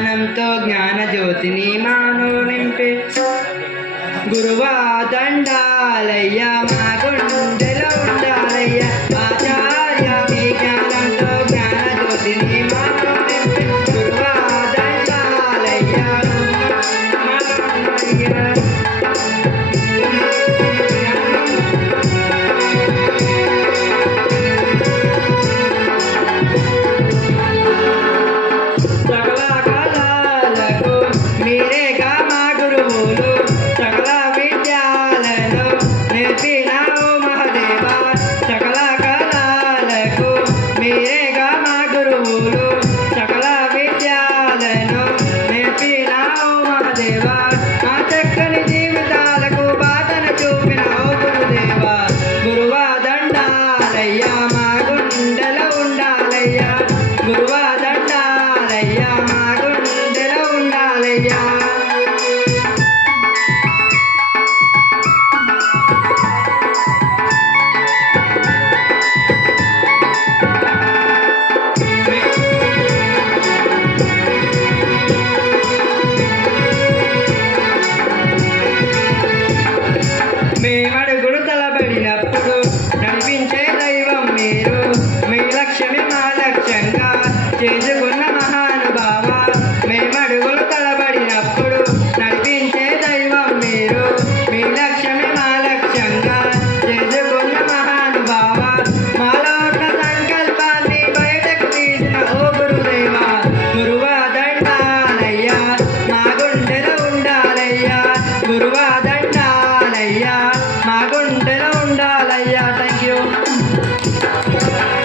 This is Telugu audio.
జ్ఞానంతో జ్ఞాన జ్యోతిని మాను నింపే గురువా దండాలయ్యా మా గుండెలో ఉండాలయ్యా ఆచార్య మీ జ్ఞానంతో జ్ఞాన జ్యోతిని మాను నింపే గురువా దండాలయ్యా గురువా దండాలయ్యా మా గుండెలో ఉండాలయ్యా మేమడుగుడు తలబడినప్పుడు నడిపించే దైవం మీరు మీ లక్ష్యమే మా లక్ష్యంగా చేసు